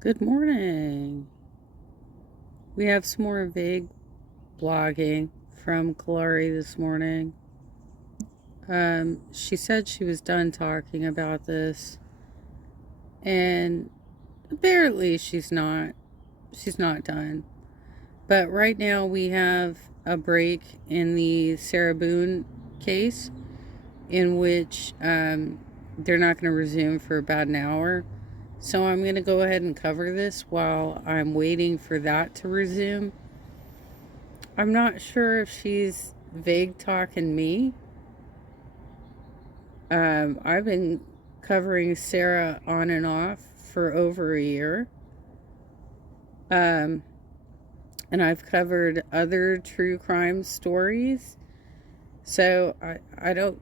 Good morning. We have some more vague blogging from Kalari this morning. She said she was done talking about this, and apparently she's not. She's not done. But right now we have a break in the Sarah Boone case, in which they're not going to resume for about an hour. So I'm going to go ahead and cover this while I'm waiting for that to resume. I'm not sure if she's vague talking me. I've been covering Sarah on and off for over a year. And I've covered other true crime stories. So I don't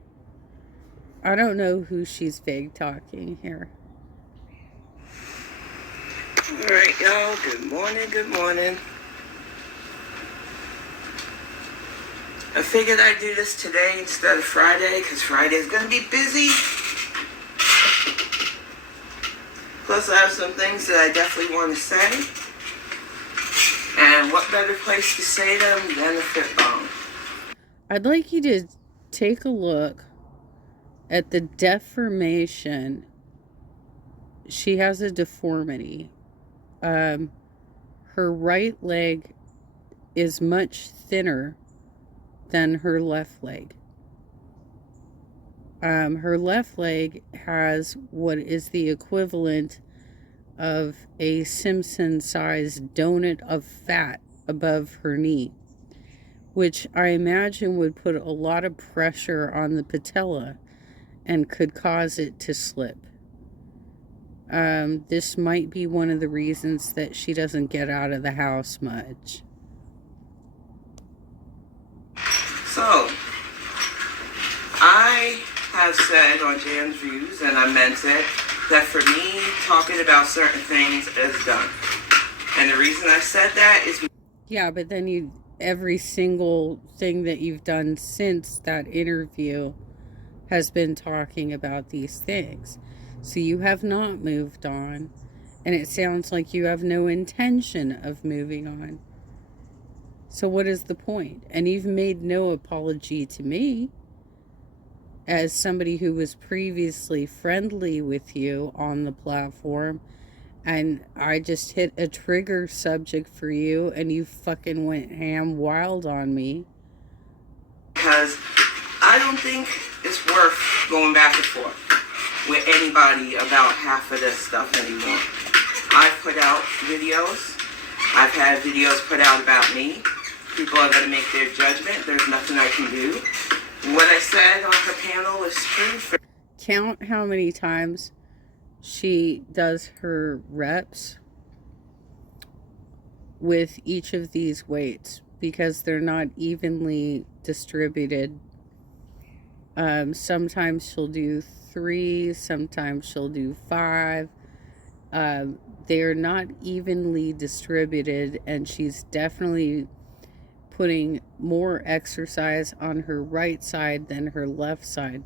know who she's vague talking here. All right, y'all. Good morning. Good morning. I figured I'd do this today instead of Friday because Friday is going to be busy. Plus, I have some things that I definitely want to say. And what better place to say them than a fit bone? I'd like you to take a look at the deformation. She has a deformity. Her right leg is much thinner than her left leg. Her left leg has what is the equivalent of a Simpson-sized donut of fat above her knee, which I imagine would put a lot of pressure on the patella and could cause it to slip. This might be one of the reasons that she doesn't get out of the house much. So, I have said on Jan's Views, and I meant it, that for me, talking about certain things is done. And the reason I said that is... Yeah, but then every single thing that you've done since that interview has been talking about these things. So you have not moved on, and it sounds like you have no intention of moving on. So what is the point? And you've made no apology to me as somebody who was previously friendly with you on the platform, and I just hit a trigger subject for you and you fucking went ham wild on me. Because I don't think it's worth going back and forth with anybody about half of this stuff anymore. I've put out videos. I've had videos put out about me. People are going to make their judgment. There's nothing I can do. What I said on her panel is true. Count how many times she does her reps with each of these weights, because they're not evenly distributed. Sometimes she'll do 3, sometimes she'll do 5. They are not evenly distributed, and she's definitely putting more exercise on her right side than her left side.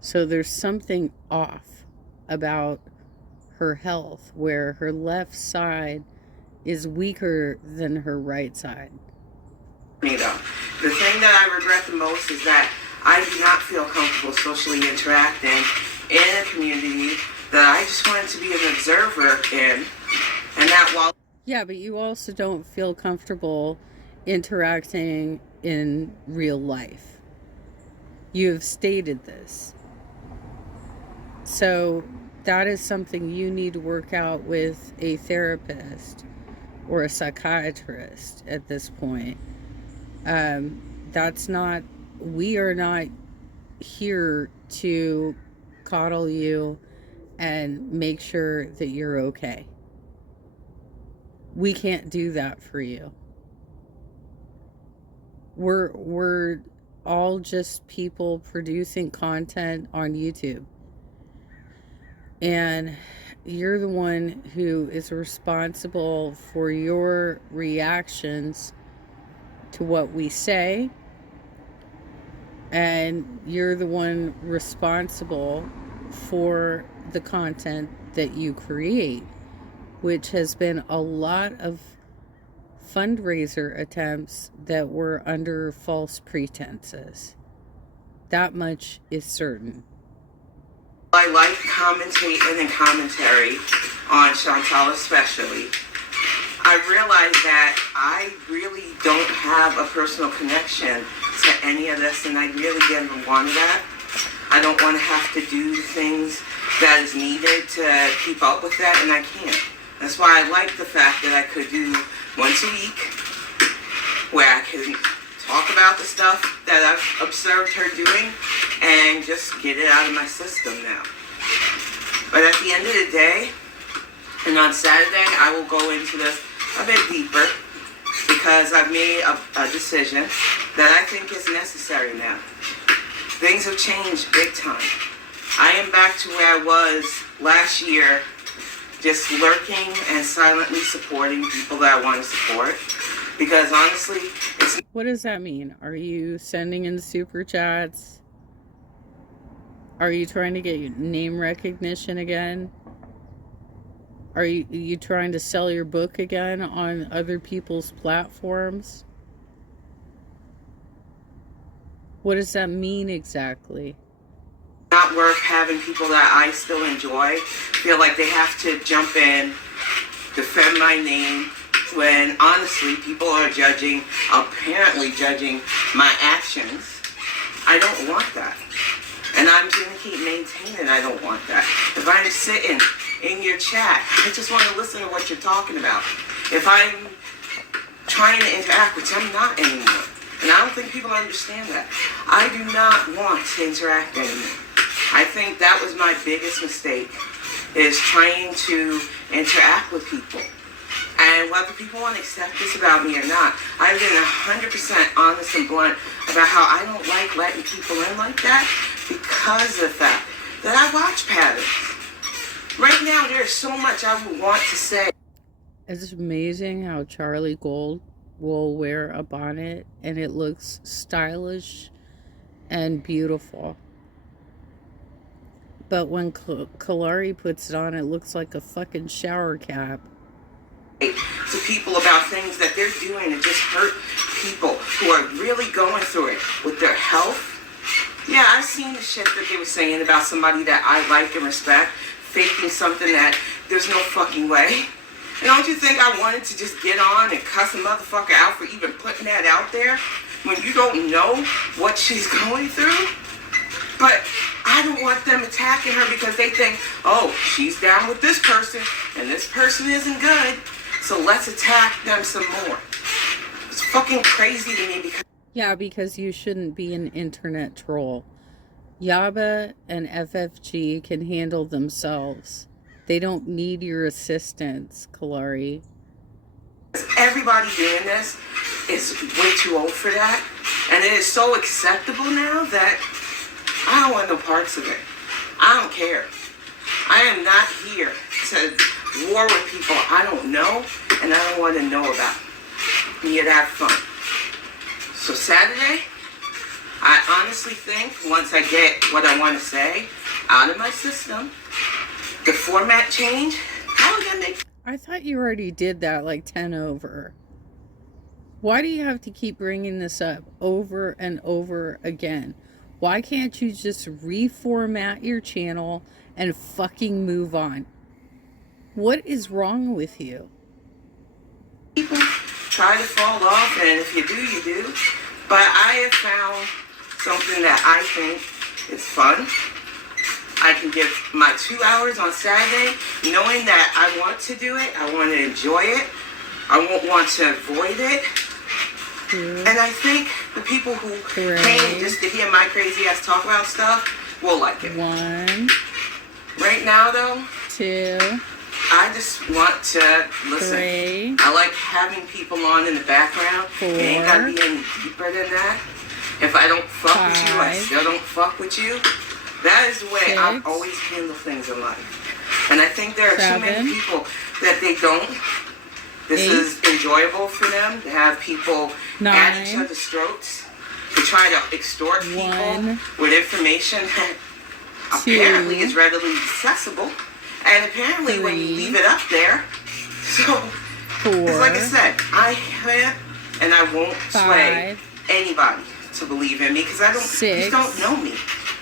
So there's something off about her health, where her left side is weaker than her right side. The thing that I regret the most is that I do not feel comfortable socially interacting in a community that I just wanted to be an observer in. And that while... Yeah, but you also don't feel comfortable interacting in real life. You have stated this. So that is something you need to work out with a therapist or a psychiatrist at this point. We are not here to coddle you and make sure that you're okay. We can't do that for you. We're all just people producing content on YouTube. And you're the one who is responsible for your reactions to what we say. And you're the one responsible for the content that you create. which has been a lot of fundraiser attempts that were under false pretenses. That much is certain. I like commentating and commentary on Chantal especially. I realize that I really don't have a personal connection to any of this, and I really didn't want that. I don't want to have to do the things that is needed to keep up with that, and I can't. That's why I like the fact that I could do once a week, where I can talk about the stuff that I've observed her doing and just get it out of my system now. But at the end of the day, and on Saturday, I will go into this a bit deeper because I've made a decision that I think is necessary now. Things have changed big time. I am back to where I was last year, just lurking and silently supporting people that I want to support. Because honestly, it's... What does that mean? Are you sending in super chats? Are you trying to get your name recognition again? Are you trying to sell your book again on other people's platforms? What does that mean exactly? Not work having people that I still enjoy feel like they have to jump in, defend my name, when honestly people are apparently judging my actions. I don't want that. And I'm going to keep maintaining I don't want that. If I'm sitting in your chat, I just want to listen to what you're talking about. If I'm trying to interact, which I'm not anymore, and I don't think people understand that, I do not want to interact anymore. I think that was my biggest mistake, is trying to interact with people. And whether people want to accept this about me or not, I've been 100% honest and blunt about how I don't like letting people in like that because of the fact that I watch patterns. Right now, there's so much I would want to say. It's amazing how Charlie Gold will wear a bonnet and it looks stylish and beautiful. But when Kalari puts it on, it looks like a fucking shower cap. To people about things that they're doing to just hurt people who are really going through it with their health. Yeah, I've seen the shit that they were saying about somebody that I like and respect, faking something that there's no fucking way. And don't you think I wanted to just get on and cuss a motherfucker out for even putting that out there when you don't know what she's going through? But I don't want them attacking her because they think, oh, she's down with this person and this person isn't good, so let's attack them some more. It's fucking crazy to me because... Yeah, because you shouldn't be an internet troll. Yaba and FFG can handle themselves. They don't need your assistance, Kalari. Everybody doing this is way too old for that. And it is so acceptable now that I don't want no parts of it. I don't care. I am not here to war with people I don't know and I don't want to know about. I'm here to have fun. So Saturday, I honestly think once I get what I want to say out of my system, the format change, how again they... I thought you already did that like 10 over. Why do you have to keep bringing this up over and over again? Why can't you just reformat your channel and fucking move on? What is wrong with you? People try to fall off, and if you do, you do. But I have found something that I think is fun. I can give my 2 hours on Saturday knowing that I want to do it, I want to enjoy it, I won't want to avoid it. And I think the people who came just to hear my crazy ass talk about stuff will like it. 1. Right now, though, 2. I just want to listen. 3. I like having people on in the background. 4. It ain't gotta be any deeper than that. If I don't fuck 5. with you, I still don't fuck with you. That is the way 6. I've always handled things in life. And I think there are 7. too many people that they don't. This 8. is enjoyable for them to have people 9. at each other's throats, to try to extort 1. people with information that 2. apparently is readily accessible. And apparently 3. when you leave it up there, So, it's like I said, I can't and I won't sway anybody to believe in me because I don't. You don't know me.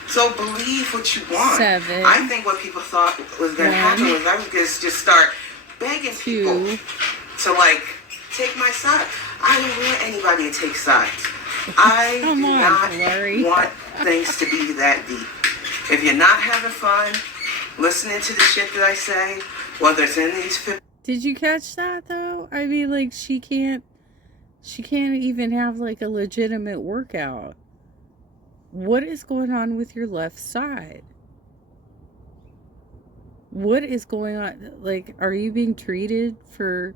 So believe what you want. 7. I think what people thought was going to happen was I was going to just start begging people to like take my side. I don't want anybody to take sides. I do not want things to be that deep. If you're not having fun listening to the shit that I say, whether it's in these. Did you catch that though? I mean, like she can't even have like a legitimate workout. What is going on with your left side? What is going on? Like, are you being treated for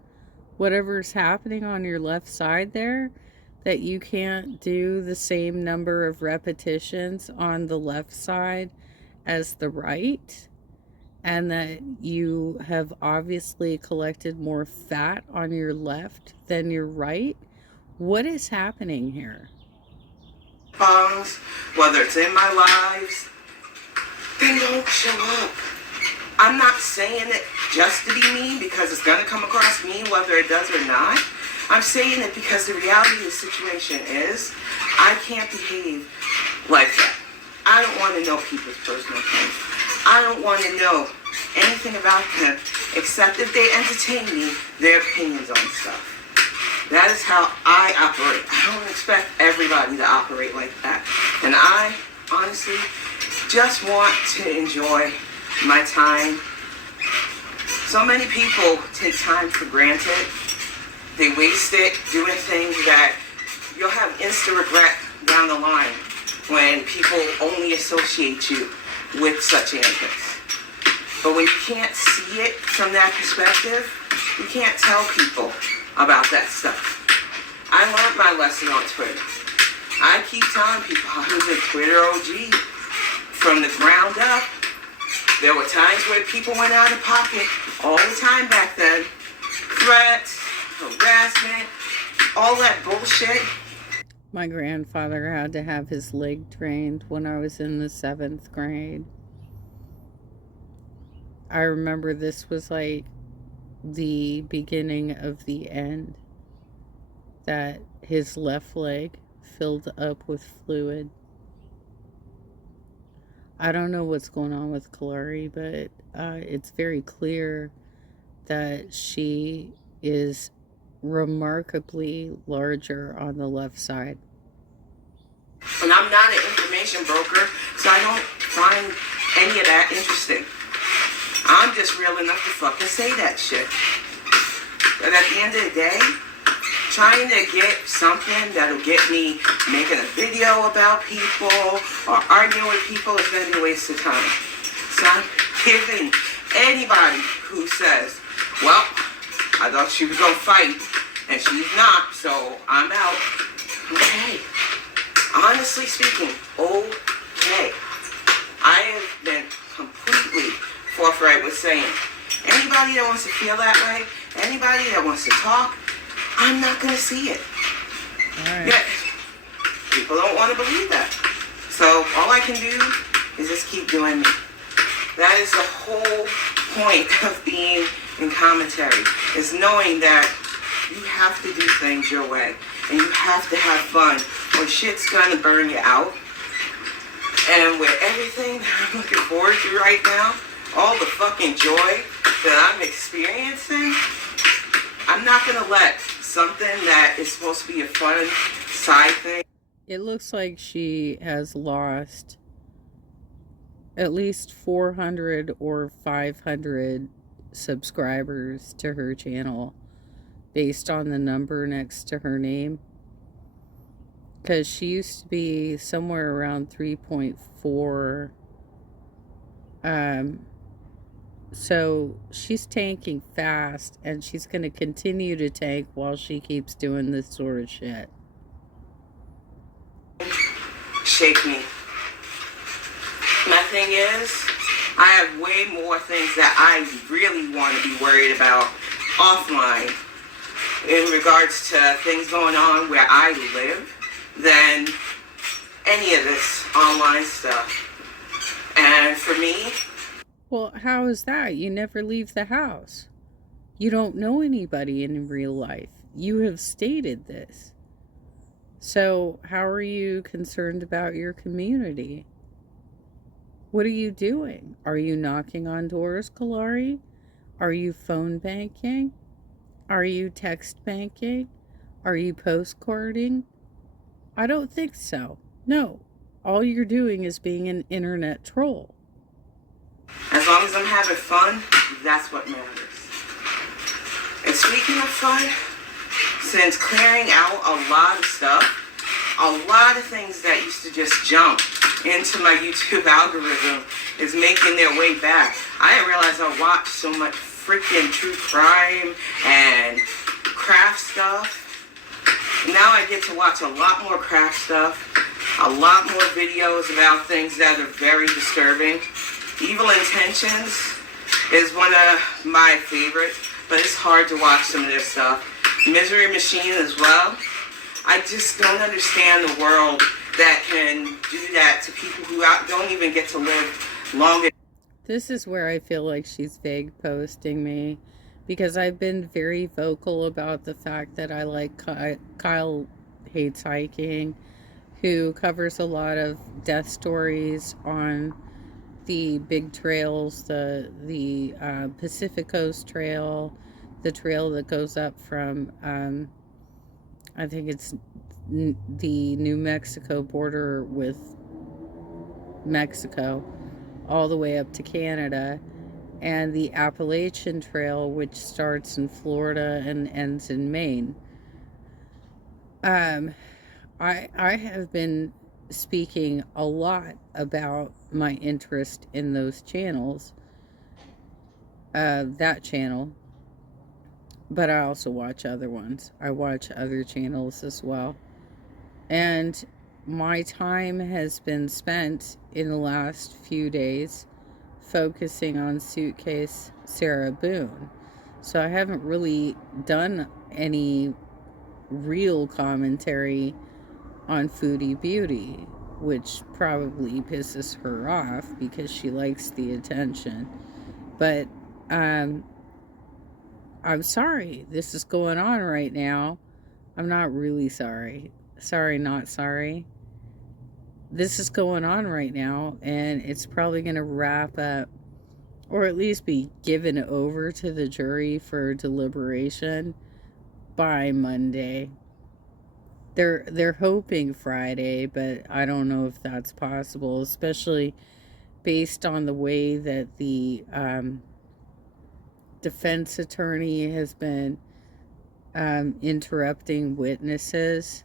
whatever's happening on your left side there? That you can't do the same number of repetitions on the left side as the right? And that you have obviously collected more fat on your left than your right? What is happening here? Songs, whether it's in my lives, they don't show up. I'm not saying it just to be mean because it's going to come across mean whether it does or not. I'm saying it because the reality of the situation is I can't behave like that. I don't want to know people's personal things. I don't want to know anything about them except if they entertain me, their opinions on stuff. That is how I operate. I don't expect everybody to operate like that. And I, honestly, just want to enjoy my time. So many people take time for granted. They waste it doing things that you'll have instant regret down the line when people only associate you with such antics. But when you can't see it from that perspective, you can't tell people about that stuff. I learned my lesson on Twitter. I keep telling people I was a Twitter OG from the ground up. There were times where people went out of pocket all the time back then. Threats, harassment, all that bullshit. My grandfather had to have his leg trained when I was in the 7th grade. I remember this was like the beginning of the end. That his left leg filled up with fluid. I don't know what's going on with Kalari, but it's very clear that she is remarkably larger on the left side. And I'm not an information broker, so I don't find any of that interesting. I'm just real enough to fucking say that shit. But at the end of the day, trying to get something that'll get me making a video about people or arguing with people is going to be a waste of time. So I'm giving anybody who says, well, I thought she was going to fight and she's not, so I'm out. Okay. Honestly speaking, okay. I have been completely forthright with saying, anybody that wants to feel that way, anybody that wants to talk, I'm not going to see it. All right. Yet, people don't want to believe that. So all I can do is just keep doing me. That is the whole point of being in commentary, is knowing that you have to do things your way. And you have to have fun, or shit's going to burn you out. And with everything that I'm looking forward to right now, all the fucking joy that I'm experiencing, I'm not going to let something that is supposed to be a fun side thing. It looks like she has lost at least 400 or 500 subscribers to her channel based on the number next to her name. Because she used to be somewhere around 3.4. So she's tanking fast, and she's going to continue to tank while she keeps doing this sort of shit. Shake me. My thing is, I have way more things that I really want to be worried about offline in regards to things going on where I live than any of this online stuff. And for me, well, how is that? You never leave the house. You don't know anybody in real life. You have stated this. So, how are you concerned about your community? What are you doing? Are you knocking on doors, Kalari? Are you phone banking? Are you text banking? Are you postcarding? I don't think so. No. All you're doing is being an internet troll. As long as I'm having fun, that's what matters. And speaking of fun, since clearing out a lot of stuff, a lot of things that used to just jump into my YouTube algorithm is making their way back. I didn't realize I watched so much freaking true crime and craft stuff. Now I get to watch a lot more craft stuff, a lot more videos about things that are very disturbing. Evil Intentions is one of my favorites, but it's hard to watch some of their stuff. Misery Machine as well. I just don't understand the world that can do that to people who don't even get to live long. This is where I feel like she's vague posting me, because I've been very vocal about the fact that I like Kyle Hates Hiking, who covers a lot of death stories on the big trails, the Pacific Coast Trail, the trail that goes up from, I think it's the New Mexico border with Mexico, all the way up to Canada, and the Appalachian Trail, which starts in Florida and ends in Maine. I have been speaking a lot about my interest in those channels, that channel, but I also watch other ones. I watch other channels as well. And my time has been spent in the last few days focusing on Suitcase Sarah Boone. So I haven't really done any real commentary on Foodie Beauty, which probably pisses her off because she likes the attention. But I'm sorry this is going on right now. I'm not really sorry. Sorry, not sorry. This is going on right now, and it's probably going to wrap up, or at least be given over to the jury for deliberation by Monday. They're hoping Friday, but I don't know if that's possible, especially based on the way that the defense attorney has been interrupting witnesses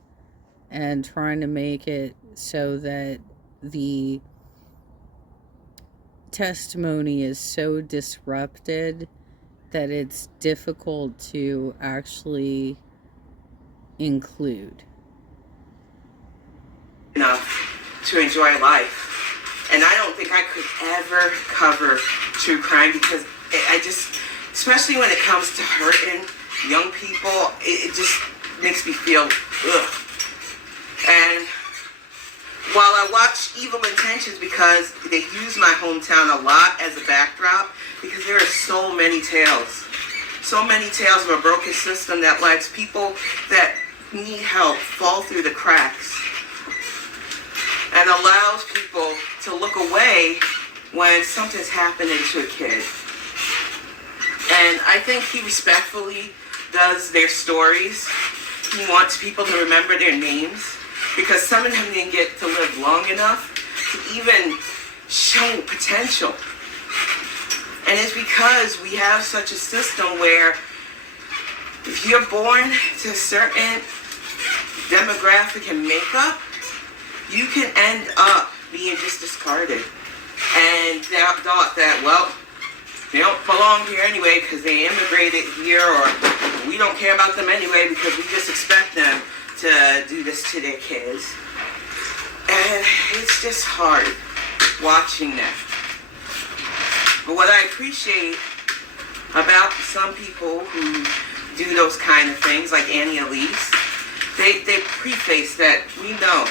and trying to make it so that the testimony is so disrupted that it's difficult to actually include. Enough to enjoy life. And I don't think I could ever cover true crime because I just, especially when it comes to hurting young people, it just makes me feel ugh. And while I watch Evil Intentions, because they use my hometown a lot as a backdrop, because there are so many tales of a broken system that lets people that need help fall through the cracks and allows people to look away when something's happening to a kid. And I think he respectfully does their stories. He wants people to remember their names, because some of them didn't get to live long enough to even show potential. And it's because we have such a system where if you're born to a certain demographic and makeup, you can end up being just discarded. And that thought that, well, they don't belong here anyway because they immigrated here, or we don't care about them anyway because we just expect them to do this to their kids. And it's just hard watching that. But what I appreciate about some people who do those kind of things, like Annie Elise, they preface that we know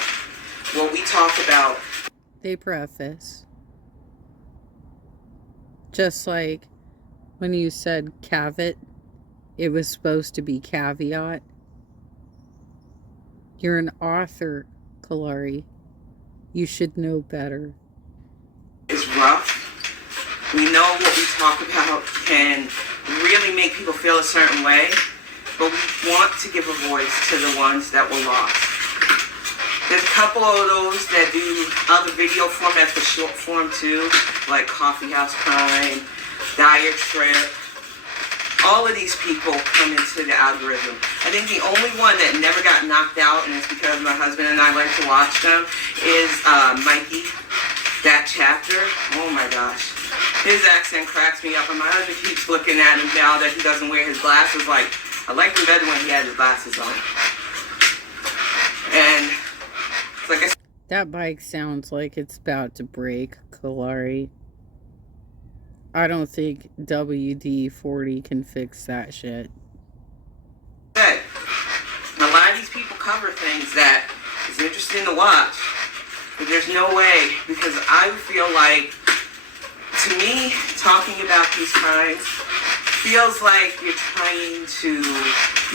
what we talk about. They preface. Just like when you said cavet It was supposed to be caveat. You're an author, Kalari. You should know better. It's rough. We know what we talk about can really make people feel a certain way, but we want to give a voice to the ones that were lost. There's a couple of those that do other video formats for short form too, like Coffee House Crime, Diet Trip. All of these people come into the algorithm. I think the only one that never got knocked out, and it's because my husband and I like to watch them, is Mikey. That chapter, oh my gosh. His accent cracks me up, and my husband keeps looking at him now that he doesn't wear his glasses. Like, I liked him better when he had his glasses on. And, like I said, that bike sounds like it's about to break, Kalari. I don't think WD-40 can fix that shit. A lot of these people cover things that is interesting to watch, but there's no way, because I feel like, to me, talking about these crimes feels like you're trying to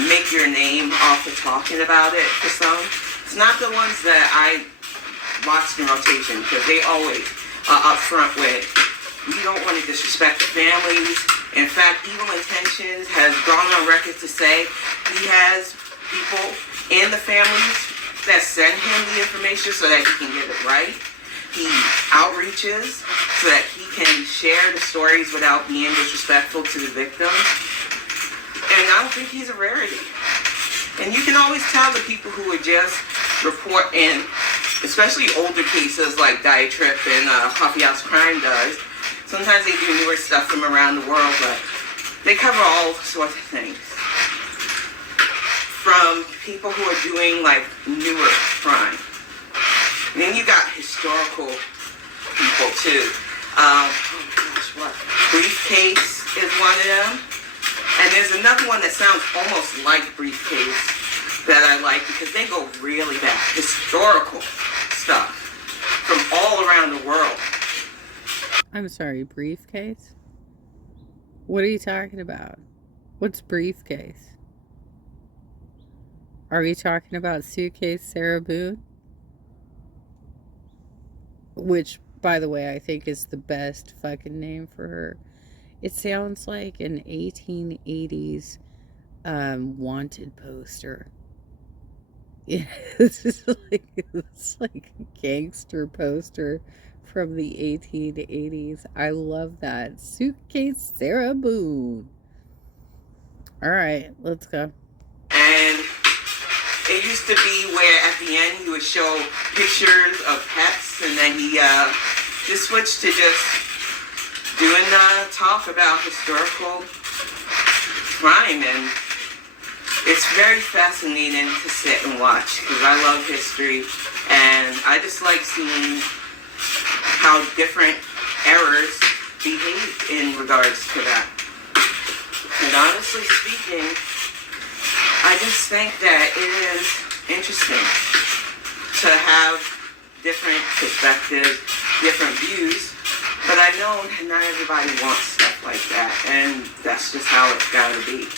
make your name off of talking about it for some. It's not the ones that I watched in rotation, because they always are upfront with, we don't want to disrespect the families. In fact, Evil Intentions has gone on record to say he has people in the families that send him the information so that he can get it right. He outreaches so that he can share the stories without being disrespectful to the victims. And I don't think he's a rarity. And you can always tell the people who would just report in, especially older cases like Diet Trip and Coffee House Crime does. Sometimes they do newer stuff from around the world, but they cover all sorts of things. From people who are doing like newer crime. And then you got historical people too. Oh gosh, what? Briefcase is one of them. And there's another one that sounds almost like Briefcase that I like because they go really back. Historical stuff from all around the world. I'm sorry, Briefcase? What are you talking about? What's Briefcase? Are we talking about Suitcase Sarah Boone? Which, by the way, I think is the best fucking name for her. It sounds like an 1880s wanted poster. Yeah, it's like a gangster poster from the 1880s. I love that. Suitcase Sarah Boone. All right, let's go. And it used to be where at the end he would show pictures of pets, and then he just switched to just doing talk about historical crime, and it's very fascinating to sit and watch because I love history, and I just like seeing how different eras behave in regards to that. And honestly speaking, I just think that it is interesting to have different perspectives, different views, but I know not everybody wants stuff like that, and that's just how it's gotta be.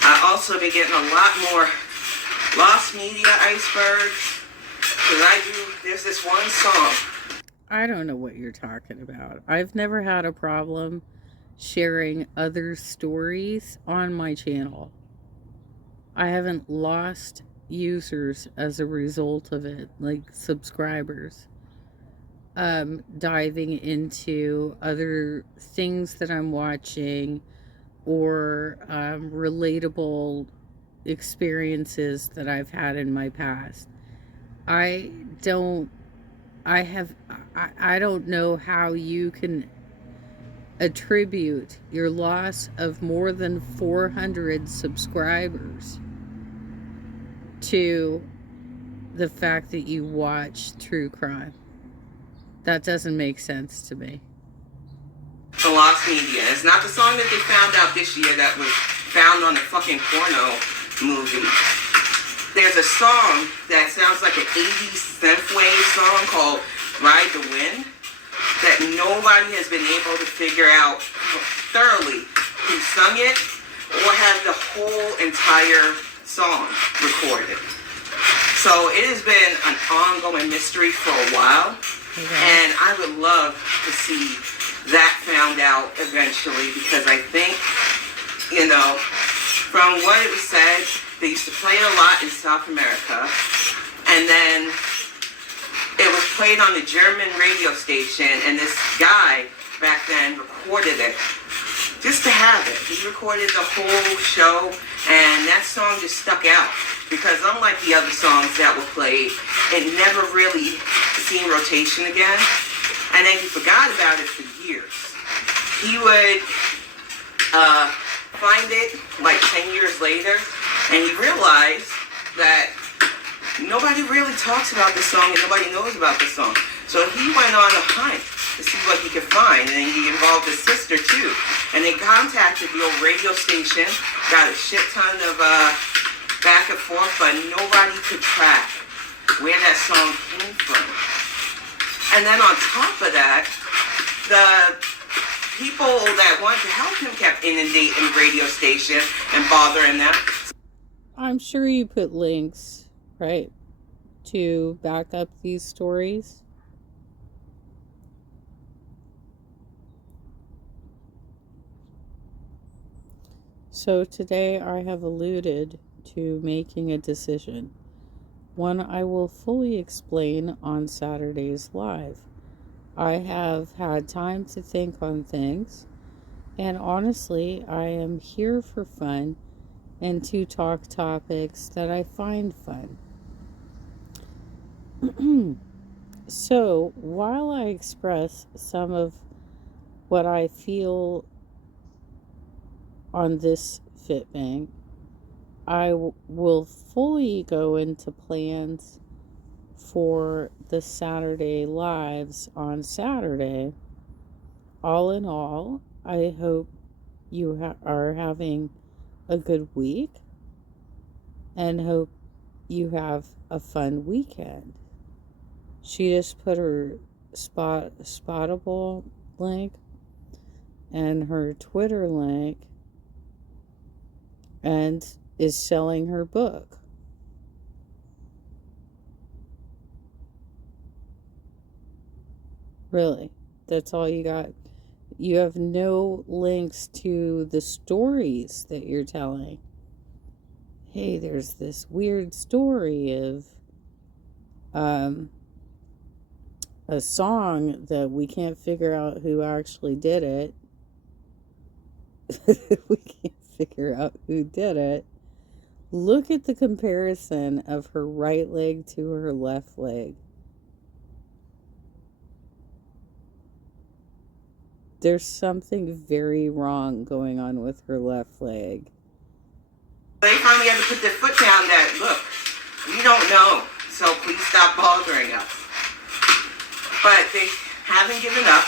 I also been getting a lot more lost media icebergs, because there's this one song. I don't know what you're talking about. I've never had a problem sharing other stories on my channel. I haven't lost users as a result of it, like subscribers. Diving into other things that I'm watching or relatable experiences that I've had in my past. I don't know how you can attribute your loss of more than 400 subscribers to the fact that you watch true crime. That doesn't make sense to me. The Lost Media. It's not the song that they found out this year that was found on a fucking porno movie. There's a song that sounds like an 80s synthwave song called Ride the Wind that nobody has been able to figure out thoroughly who sung it, or have the whole entire song recorded. So it has been an ongoing mystery for a while, and I would love to see that found out eventually, because I think, from what it was said, they used to play it a lot in South America, and then it was played on the German radio station, and this guy back then recorded it just to have it. He recorded the whole show, and that song just stuck out, because unlike the other songs that were played, it never really seen rotation again, and then he forgot about it for years. He would find it like 10 years later, and he realized that nobody really talks about this song and nobody knows about this song. So he went on a hunt to see what he could find, and he involved his sister too. And they contacted the old radio station, got a shit ton of back and forth, but nobody could track where that song came from. And then on top of that, the people that wanted to help him kept inundating the radio station and bothering them. I'm sure you put links, right, to back up these stories. So today I have alluded to making a decision, one I will fully explain on Saturday's live. I have had time to think on things, and honestly, I am here for fun and to talk topics that I find fun. So, while I express some of what I feel on this Fit Bank, I will fully go into plans for the Saturday lives on Saturday. All in all, I hope you are having a good week and hope you have a fun weekend. She just put her Spottable link and her Twitter link and is selling her book. Really, that's all you got? You have no links to the stories that you're telling. Hey, there's this weird story of a song that we can't figure out who actually did it. We can't figure out who did it. Look at the comparison of her right leg to her left leg. There's something very wrong going on with her left leg. They finally had to put their foot down that, look, we don't know, so please stop bothering us. But they haven't given up.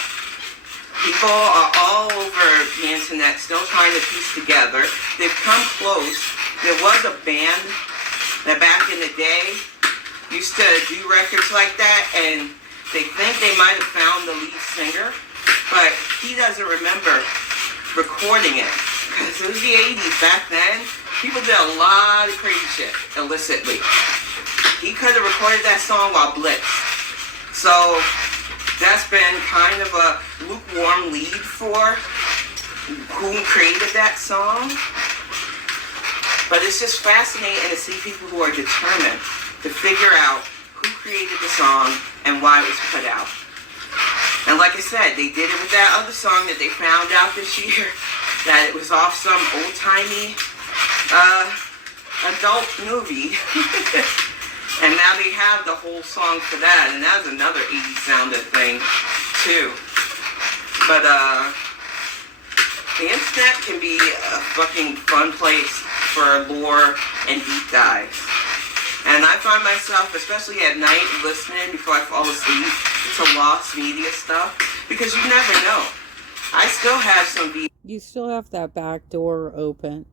People are all over the internet still trying to piece together. They've come close. There was a band that back in the day used to do records like that, and they think they might have found the lead singer, but he doesn't remember recording it. Because it was the 80s back then. People did a lot of crazy shit illicitly. He could have recorded that song while blitzed. So that's been kind of a lukewarm lead for who created that song. But it's just fascinating to see people who are determined to figure out who created the song and why it was put out. And like I said, they did it with that other song that they found out this year, that it was off some old-timey adult movie. And now they have the whole song for that, and that's another 80s sounding thing too. But the internet can be a fucking fun place for lore and deep dives. And I find myself, especially at night, listening before I fall asleep to lost media stuff, because you never know. I still have some. You still have that back door open,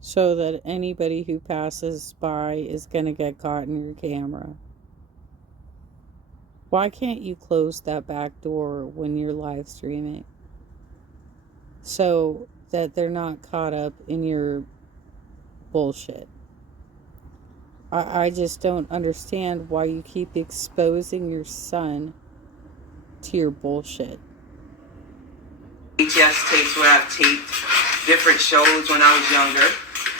so that anybody who passes by is going to get caught in your camera. Why can't you close that back door when you're live streaming? so that they're not caught up in your bullshit. I just don't understand why you keep exposing your son to your bullshit. VHS tapes where I've taped different shows when I was younger.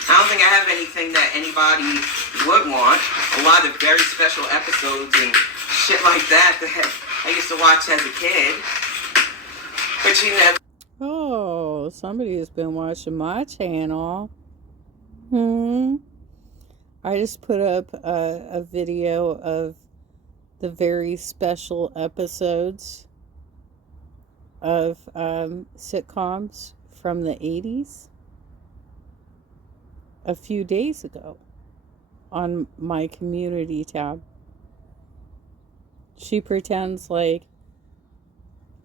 I don't think I have anything that anybody would want. A lot of very special episodes and shit like that I used to watch as a kid. But you never. Oh, somebody has been watching my channel. I just put up a video of the very special episodes of sitcoms from the 80s a few days ago on my community tab. She pretends like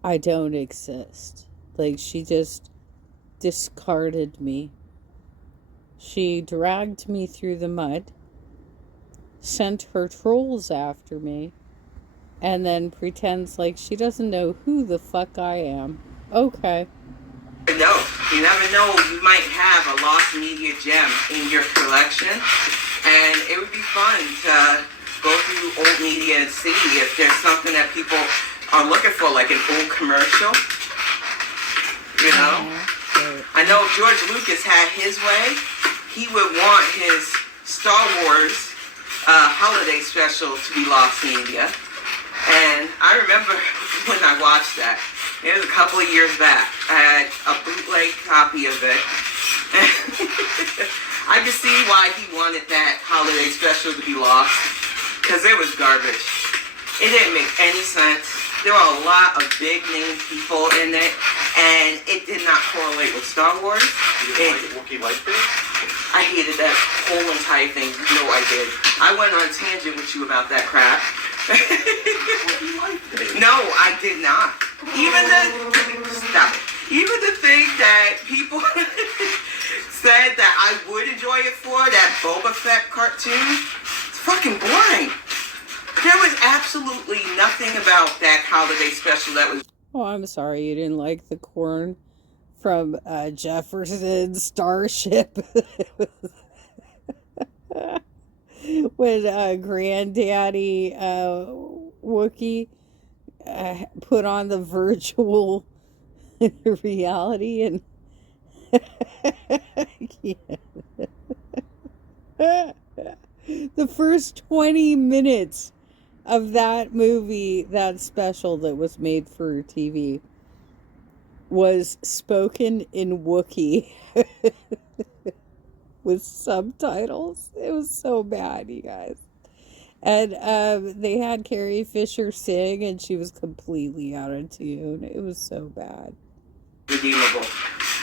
I don't exist. Like she just discarded me. She dragged me through the mud, sent her trolls after me, and then pretends like she doesn't know who the fuck I am. Okay. No, you never know. You might have a lost media gem in your collection, and it would be fun to go through old media and see if there's something that people are looking for, like an old commercial. You know? I know if George Lucas had his way, he would want his Star Wars holiday special to be lost media. And I remember when I watched that. It was a couple of years back. I had a bootleg copy of it. I could see why he wanted that holiday special to be lost, because it was garbage. It didn't make any sense. There were a lot of big name people in it, and it did not correlate with Star Wars. You didn't like Wookiee Life Day? I hated that whole entire thing. No, I did. I went on a tangent with you about that crap. No, I did not. Even the thing that people said that I would enjoy it for, that Boba Fett cartoon, it's fucking boring. There was absolutely nothing about that holiday special that was. Oh, I'm sorry you didn't like the corn from Jefferson Starship. When Granddaddy Wookiee put on the virtual reality and the first 20 minutes of that movie, that special that was made for TV, was spoken in Wookiee with subtitles. It was so bad, you guys. And they had Carrie Fisher sing, and she was completely out of tune. It was so bad. Redeemable.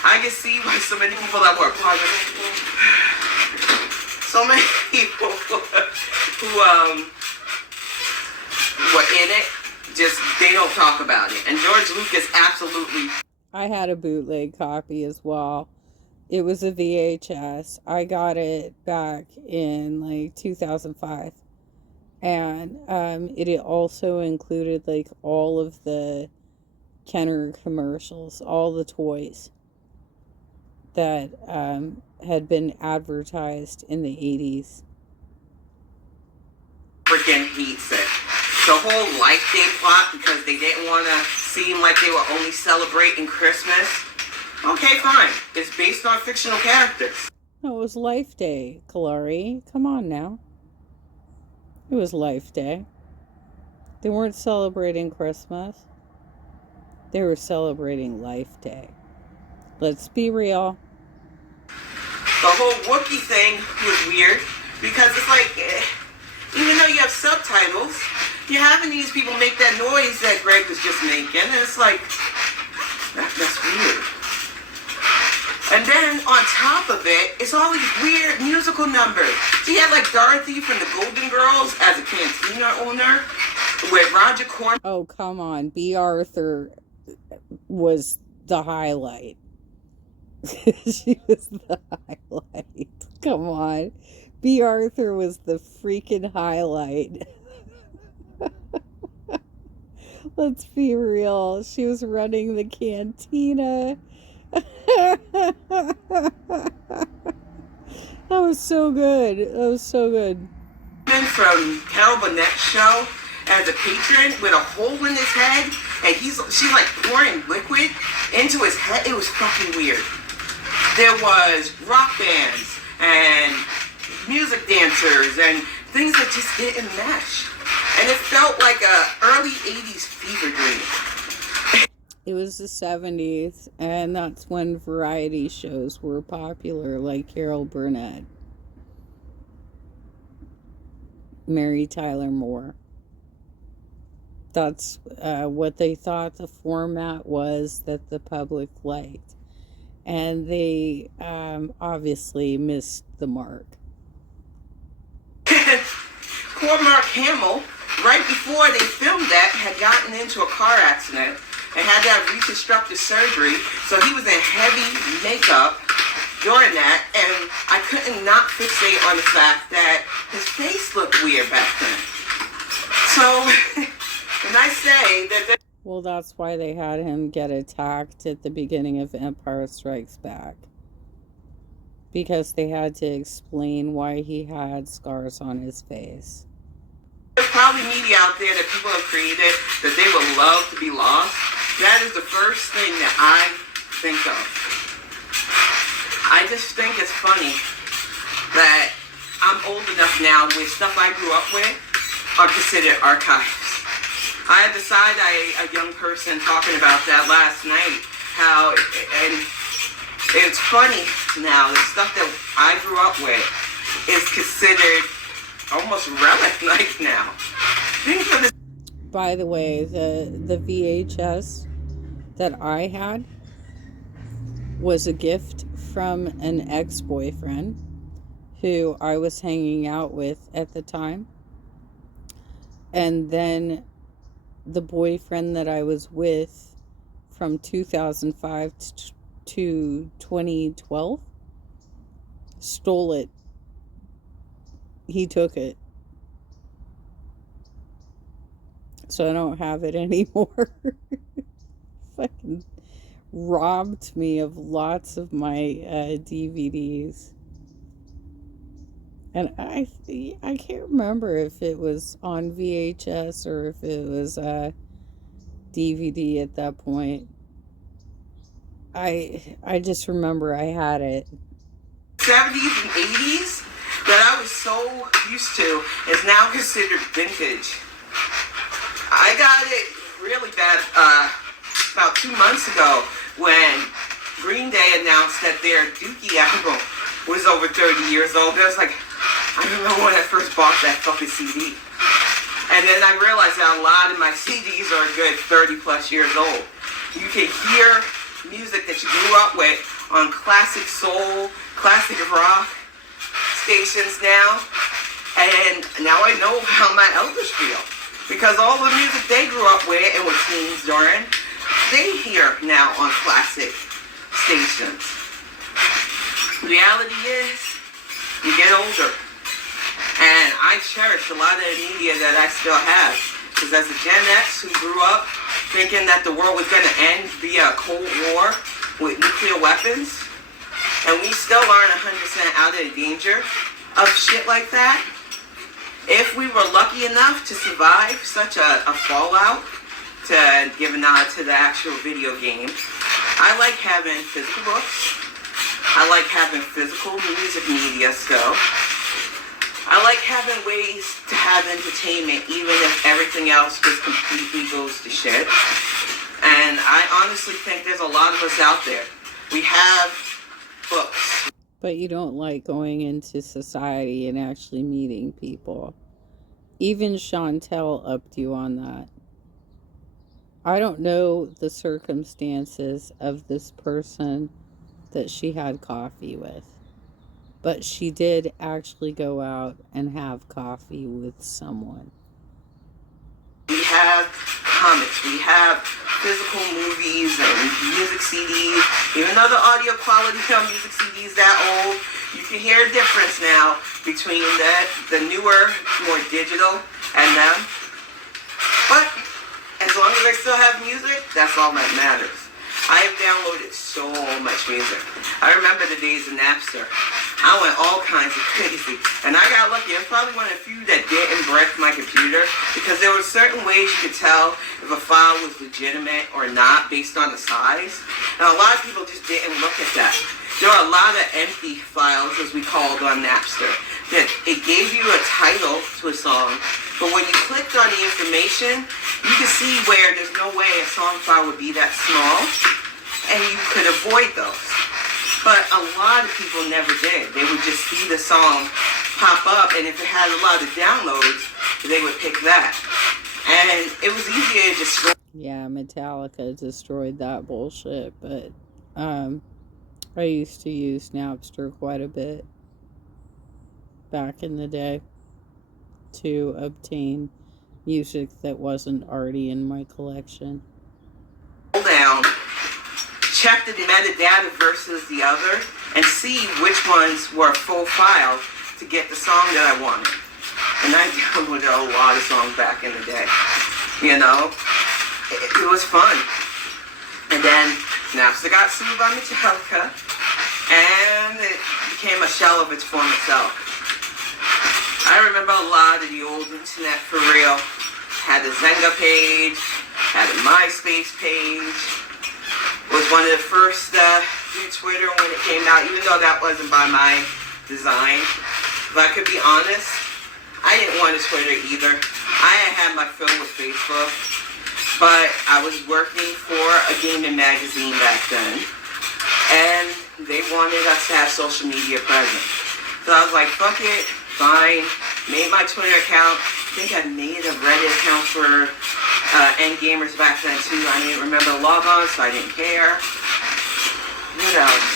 I can see why so many people that were part of it, so many people who were in it, just they don't talk about it. And George Lucas absolutely. I had a bootleg copy as well. It was a VHS. I got it back in like 2005. And it also included like all of the Kenner commercials, all the toys that had been advertised in the 80s. Freaking hates it. The whole Life Day plot, because they didn't want to seem like they were only celebrating Christmas. Okay, fine. It's based on fictional characters. No, it was Life Day, Kalari. Come on now. It was Life Day. They weren't celebrating Christmas. They were celebrating Life Day. Let's be real. The whole Wookiee thing was weird, because it's like, even though you have subtitles, you're having these people make that noise that Greg was just making, and it's like, that's weird. And then on top of it, it's all these weird musical numbers. So you had like Dorothy from the Golden Girls as a cantina owner with Roger Corman. Oh, come on. B. Arthur was the highlight. She was the highlight. Come on. B. Arthur was the freaking highlight. Let's be real. She was running the cantina. That was so good. That was so good. From Carol Burnett's show as a patron with a hole in his head, and she's like pouring liquid into his head. It was fucking weird. There was rock bands and music dancers and things that just didn't mesh, and it felt like a early '80s fever dream. It was the 70s, and that's when variety shows were popular, like Carol Burnett, Mary Tyler Moore. That's what they thought the format was that the public liked. And they obviously missed the mark. Poor Mark Hamill, right before they filmed that, had gotten into a car accident and had to have reconstructive surgery. So he was in heavy makeup during that, and I couldn't not fixate on the fact that his face looked weird back then. So, when I say that... Well, that's why they had him get attacked at the beginning of Empire Strikes Back. Because they had to explain why he had scars on his face. There's probably media out there that people have created that they would love to be lost. That is the first thing that I think of. I just think it's funny that I'm old enough now where stuff I grew up with are considered archives. I had decided, a young person talking about that last night, how, and it's funny now, the stuff that I grew up with is considered almost relic-like now. By the way, the VHS that I had was a gift from an ex-boyfriend who I was hanging out with at the time. And then the boyfriend that I was with from 2005 to 2012 stole it. He took it. So I don't have it anymore. Fucking robbed me of lots of my DVDs. And I can't remember if it was on VHS or if it was DVD at that point. I just remember I had it. 70s and 80s that I was so used to is now considered vintage. I got it really bad about 2 months ago when Green Day announced that their Dookie album was over 30 years old. I was like, I remember when I first bought that fucking CD. And then I realized that a lot of my CDs are a good 30 plus years old. You can hear music that you grew up with on classic soul, classic rock stations now. And now I know how my elders feel. Because all the music they grew up with and were teens during, they hear now on classic stations. Reality is, you get older. And I cherish a lot of the media that I still have. Because as a Gen X who grew up thinking that the world was going to end via a Cold War with nuclear weapons, and we still aren't 100% out of the danger of shit like that, if we were lucky enough to survive such a fallout, to give a nod to the actual video game, I like having physical books. I like having physical music media still. I like having ways to have entertainment even if everything else just completely goes to shit. And I honestly think there's a lot of us out there. We have books. But you don't like going into society and actually meeting people. Even Chantel upped you on that. I don't know the circumstances of this person that she had coffee with. But she did actually go out and have coffee with someone. We have comics, we have physical movies and music CDs. Even though the audio quality on music CDs that old, you can hear a difference now between the newer, more digital and them. But as long as I still have music, that's all that matters. I have downloaded so much music. I remember the days of Napster. I went all kinds of crazy. And I got lucky. I was probably one of the few that didn't break my computer because there were certain ways you could tell if a file was legitimate or not based on the size. And a lot of people just didn't look at that. There are a lot of empty files, as we called on Napster, that it gave you a title to a song, but when you clicked on the information, you could see where there's no way a song file would be that small, and you could avoid those. But a lot of people never did. They would just see the song pop up, and if it had a lot of downloads, they would pick that. And it was easier to just... Yeah, Metallica destroyed that bullshit, but I used to use Napster quite a bit back in the day to obtain music that wasn't already in my collection. Down, check the metadata versus the other, and see which ones were a full file to get the song that I wanted. And I downloaded a lot of songs back in the day. You know, it was fun. And then Napster got sued by Metallica, and it became a shell of its former self. I remember a lot of the old internet for real. Had a Zynga page, had a MySpace page. Was one of the first to do Twitter when it came out, even though that wasn't by my design. If I could be honest, I didn't want a Twitter either. I had my fill with Facebook, but I was working for a gaming magazine back then, and they wanted us to have social media presence. So I was like, fuck it, fine. Made my Twitter account. I think I made a Reddit account for Endgamers back then too. I didn't remember the log on, so I didn't care. What else?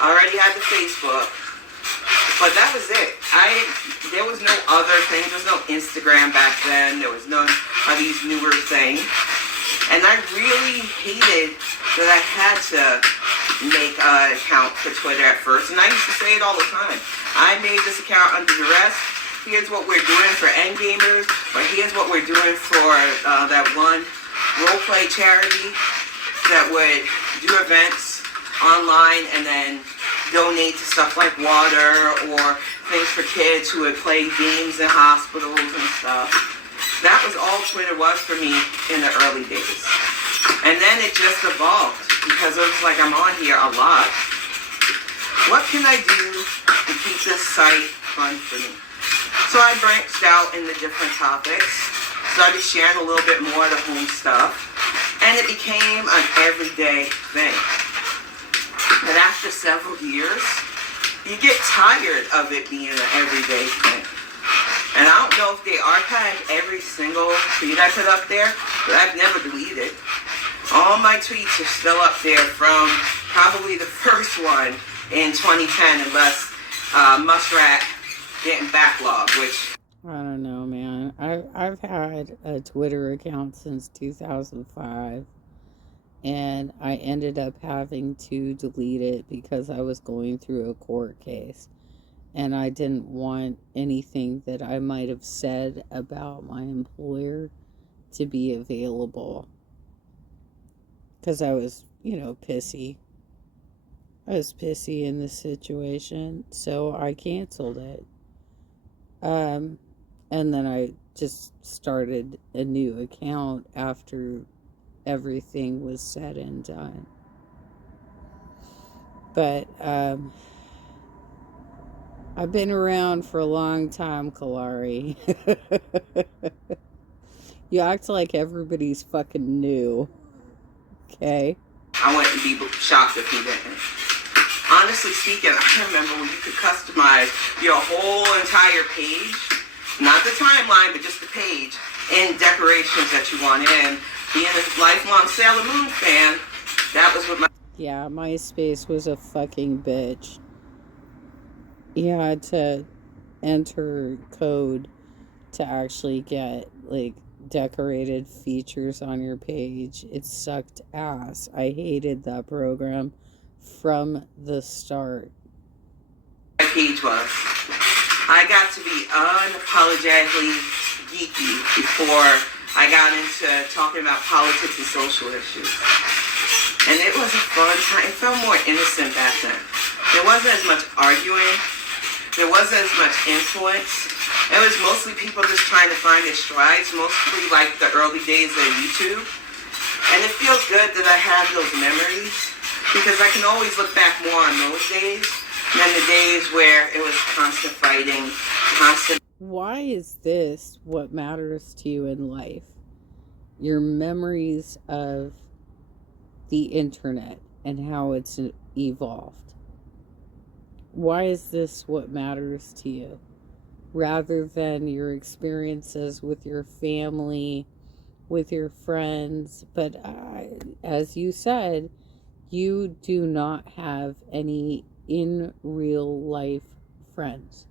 I already had the Facebook, but that was it. There was no other thing. There was no Instagram back then. There was none of these newer things. And I really hated that I had to make an account for Twitter at first. And I used to say it all the time. I made this account under duress. Here's what we're doing for Endgamers, or here's what we're doing for that one roleplay charity that would do events online and then donate to stuff like water or things for kids who would play games in hospitals and stuff. That was all Twitter was for me in the early days. And then it just evolved because it was like I'm on here a lot. What can I do to keep this site fun for me? So I branched out into different topics, started sharing a little bit more of the home stuff, and it became an everyday thing. But after several years, you get tired of it being an everyday thing. And I don't know if they archived every single tweet I put up there, but I've never deleted. All my tweets are still up there from probably the first one in 2010, unless Muskrat didn't backlog, which... I don't know, man. I've had a Twitter account since 2005, and I ended up having to delete it because I was going through a court case, and I didn't want anything that I might have said about my employer to be available, because I was, pissy. I was pissy in this situation, so I canceled it. And then I just started a new account after everything was said and done. But, I've been around for a long time, Kalari. You act like everybody's fucking new. Okay? I wouldn't be shocked if he didn't. Honestly speaking, I remember when you could customize your whole entire page, not the timeline, but just the page, and decorations that you want in. Being a lifelong Sailor Moon fan, that was what my... Yeah, MySpace was a fucking bitch. You had to enter code to actually get, decorated features on your page. It sucked ass. I hated that program from the start. My page was. I got to be unapologetically geeky before I got into talking about politics and social issues. And it was a fun time. It felt more innocent back then. There wasn't as much arguing. There wasn't as much influence. It was mostly people just trying to find their strides, mostly like the early days of YouTube. And it feels good that I have those memories because I can always look back more on those days than the days where it was constant fighting, constant. Why is this what matters to you in life? Your memories of the internet and how it's evolved. Why is this what matters to you? Rather than your experiences with your family, with your friends. But as you said, you do not have any in real life friends.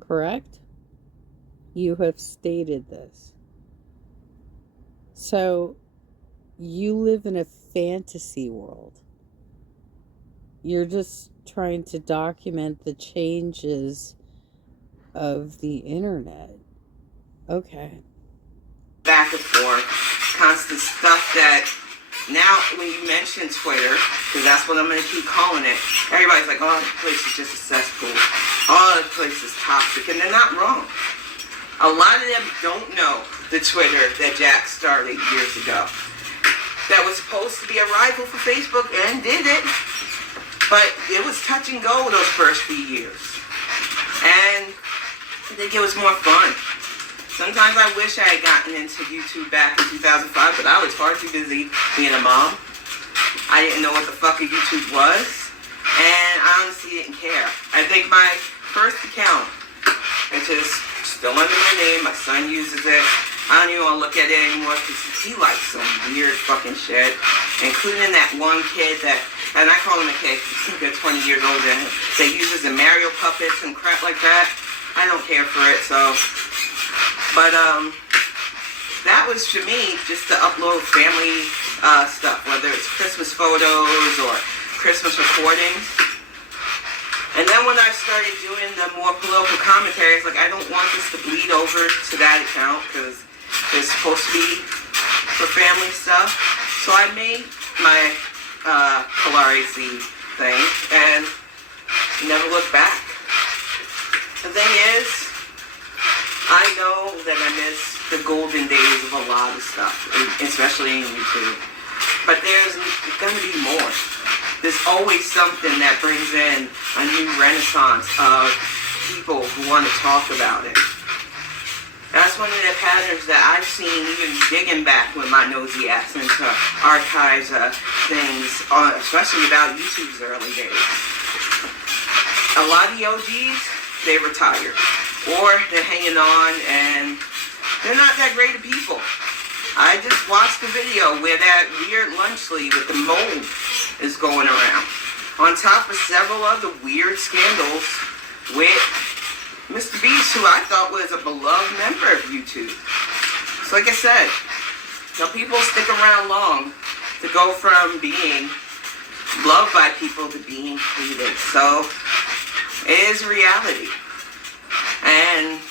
Correct? You have stated this. So you live in a fantasy world. You're just trying to document the changes of the internet. Okay. Back and forth, constant stuff that now when you mention Twitter, because that's what I'm going to keep calling it, everybody's like, oh, the place is just a cesspool. Oh, the place is toxic. And they're not wrong. A lot of them don't know the Twitter that Jack started years ago. That was supposed to be a rival for Facebook and did it. But it was touch and go those first few years. And I think it was more fun. Sometimes I wish I had gotten into YouTube back in 2005, but I was far too busy being a mom. I didn't know what the fuck a YouTube was, and I honestly didn't care. I think my first account, which is still under my name, my son uses it. I don't even want to look at it anymore because he likes some weird fucking shit, including that one kid that, and I call him a kid because he's 20 years older than him, that uses the Mario puppets and crap like that. I don't care for it, so. But that was for me just to upload family stuff, whether it's Christmas photos or Christmas recordings. And then when I started doing the more political commentaries, like I don't want this to bleed over to that account because it's supposed to be for family stuff. So I made my Kalari C thing and never looked back. The thing is, I know that I miss the golden days of a lot of stuff, especially in YouTube. But there's going to be more. There's always something that brings in a new renaissance of people who want to talk about it. That's one of the patterns that I've seen even digging back with my nosy ass into archives of things, especially about YouTube's early days. A lot of the OGs, they retired. Or they're hanging on and they're not that great of people. I just watched the video where that weird lunch lead with the mold is going around. On top of several other weird scandals with Mr. Beast, who I thought was a beloved member of YouTube. So like I said, people stick around long to go from being loved by people to being hated. So it is reality. And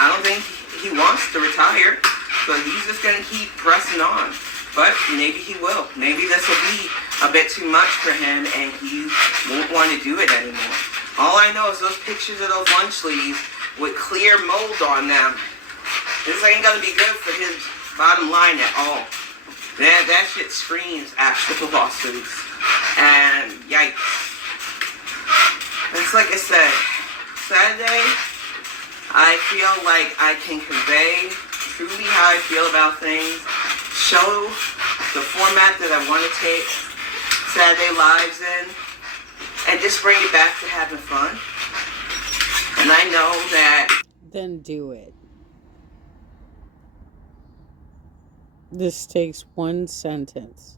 I don't think he wants to retire, so he's just going to keep pressing on. But maybe he will. Maybe this will be a bit too much for him and he won't want to do it anymore. All I know is those pictures of those lunch leaves with clear mold on them. This ain't going to be good for his bottom line at all. That shit screams actual lawsuits. And yikes. It's like I said, Saturday, I feel like I can convey truly how I feel about things, show the format that I want to take Saturday Lives in, and just bring it back to having fun. And I know that... Then do it. This takes one sentence.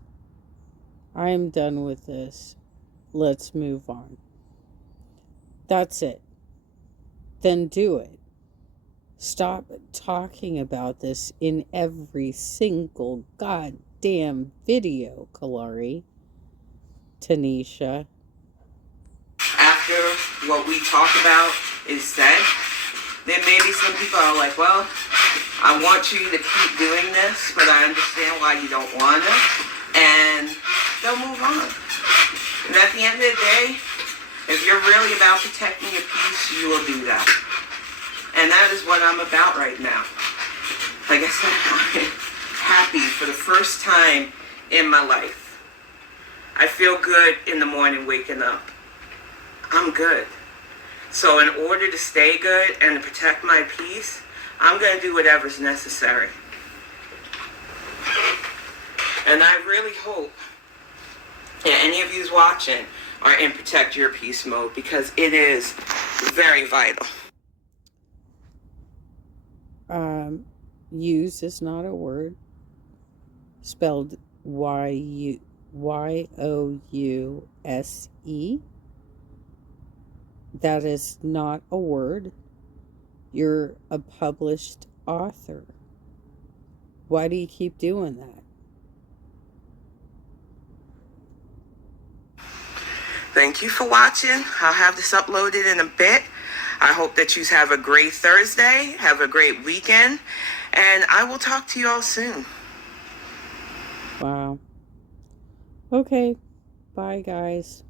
I am done with this. Let's move on. That's it. Then do it. Stop talking about this in every single goddamn video, Kalari. Tanisha. After what we talk about is said, then maybe some people are like, well, I want you to keep doing this, but I understand why you don't want to. And they'll move on. And at the end of the day, if you're really about protecting your peace, you will do that. And that is what I'm about right now. Like I said, I'm happy for the first time in my life. I feel good in the morning waking up. I'm good. So in order to stay good and to protect my peace, I'm going to do whatever's necessary. And I really hope that any of you watching are in protect your peace mode, because it is very vital. Use is not a word. Spelled Youse. That is not a word. You're a published author. Why do you keep doing that? Thank you for watching. I'll have this uploaded in a bit. I hope that you have a great Thursday, have a great weekend, and I will talk to you all soon. Wow. Okay. Bye, guys.